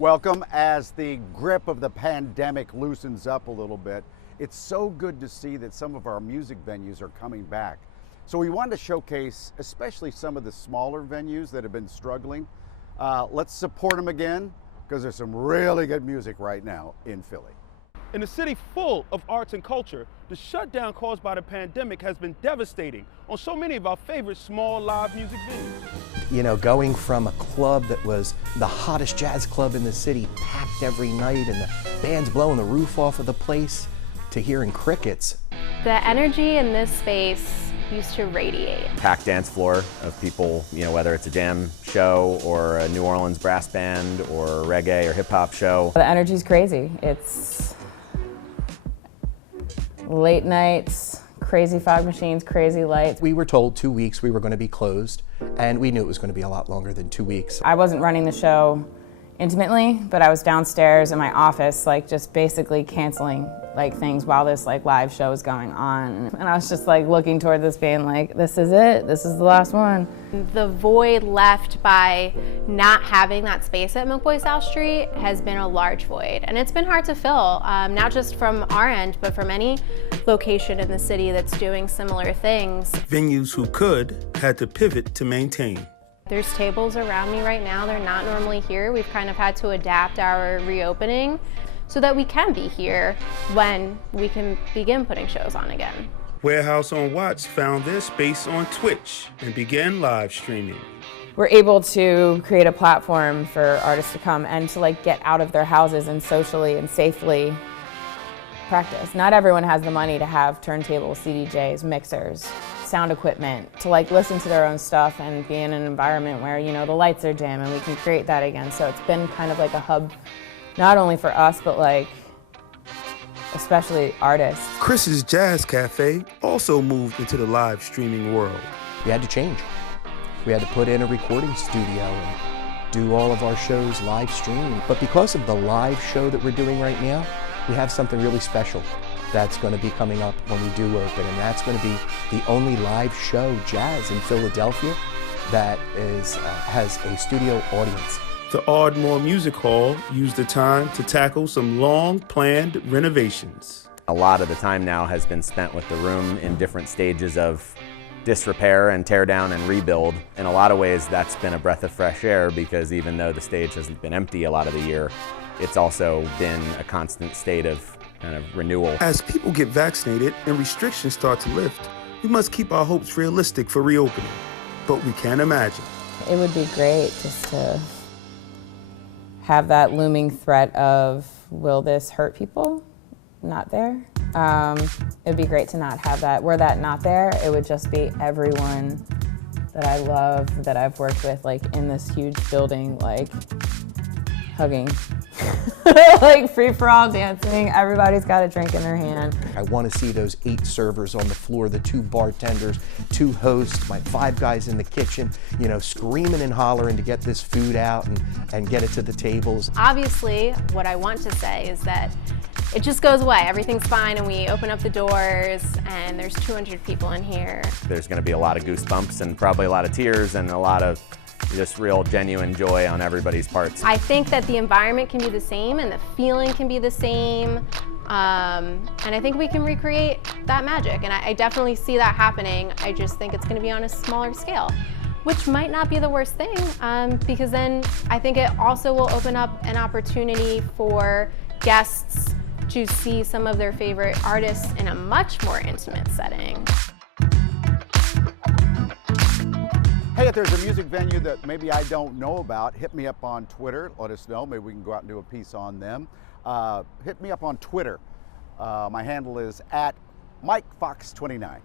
Welcome. As the grip of the pandemic loosens up a little bit, it's so good to see that some of our music venues are coming back. So we wanted to showcase especially some of the smaller venues that have been struggling. Let's support them again, because there's some really good music right now in Philly. In a city full of arts and culture, the shutdown caused by the pandemic has been devastating on so many of our favorite small live music venues. You know, going from a club that was the hottest jazz club in the city, packed every night, and the band's blowing the roof off of the place, to hearing crickets. The energy in this space used to radiate. Packed dance floor of people, you know, whether it's a jam show or a New Orleans brass band or a reggae or hip hop show. The energy's crazy. It's late nights, crazy fog machines, crazy lights. We were told 2 weeks we were going to be closed, and we knew it was going to be a lot longer than 2 weeks. I wasn't running the show intimately, but I was downstairs in my office, like just basically canceling things while this live show was going on. And I was just looking toward this being like, this is it, this is the last one. The void left by not having that space at MilkBoy South Street has been a large void. And it's been hard to fill, not just from our end, but from any location in the city that's doing similar things. Venues who could had to pivot to maintain. There's tables around me right now. They're not normally here. We've kind of had to adapt our reopening so that we can be here when we can begin putting shows on again. Warehouse on Watts found their space on Twitch and began live streaming. We're able to create a platform for artists to come and to get out of their houses and socially and safely practice. Not everyone has the money to have turntables, CDJs, mixers, sound equipment, to listen to their own stuff and be in an environment where, you know, the lights are dim and we can create that again. So it's been kind of like a hub, not only for us, but especially artists. Chris's Jazz Cafe also moved into the live streaming world. We had to change. We had to put in a recording studio and do all of our shows live streaming. But because of the live show that we're doing right now, we have something really special that's going to be coming up when we do open, and that's going to be the only live show jazz in Philadelphia that has a studio audience. The Ardmore Music Hall used the time to tackle some long-planned renovations. A lot of the time now has been spent with the room in different stages of disrepair and tear down and rebuild. In a lot of ways, that's been a breath of fresh air, because even though the stage has been empty a lot of the year, it's also been a constant state of kind of renewal. As people get vaccinated and restrictions start to lift, we must keep our hopes realistic for reopening. But we can't imagine. It would be great just to have that looming threat of, will this hurt people? Not there. It'd be great to not have that. Were that not there, it would just be everyone that I love, that I've worked with, in this huge building, hugging. Free-for-all dancing, everybody's got a drink in their hand. I want to see those 8 servers on the floor, the 2 bartenders, 2 hosts, my 5 guys in the kitchen, you know, screaming and hollering to get this food out and get it to the tables. Obviously, what I want to say is that it just goes away. Everything's fine and we open up the doors and there's 200 people in here. There's going to be a lot of goosebumps and probably a lot of tears and a lot of just real genuine joy on everybody's parts. I think that the environment can be the same and the feeling can be the same, and I think we can recreate that magic, and I definitely see that happening. I just think it's going to be on a smaller scale, which might not be the worst thing, because then I think it also will open up an opportunity for guests to see some of their favorite artists in a much more intimate setting. Hey, if there's a music venue that maybe I don't know about, hit me up on Twitter. Let us know. Maybe we can go out and do a piece on them. Hit me up on Twitter. My handle is @MikeFox29.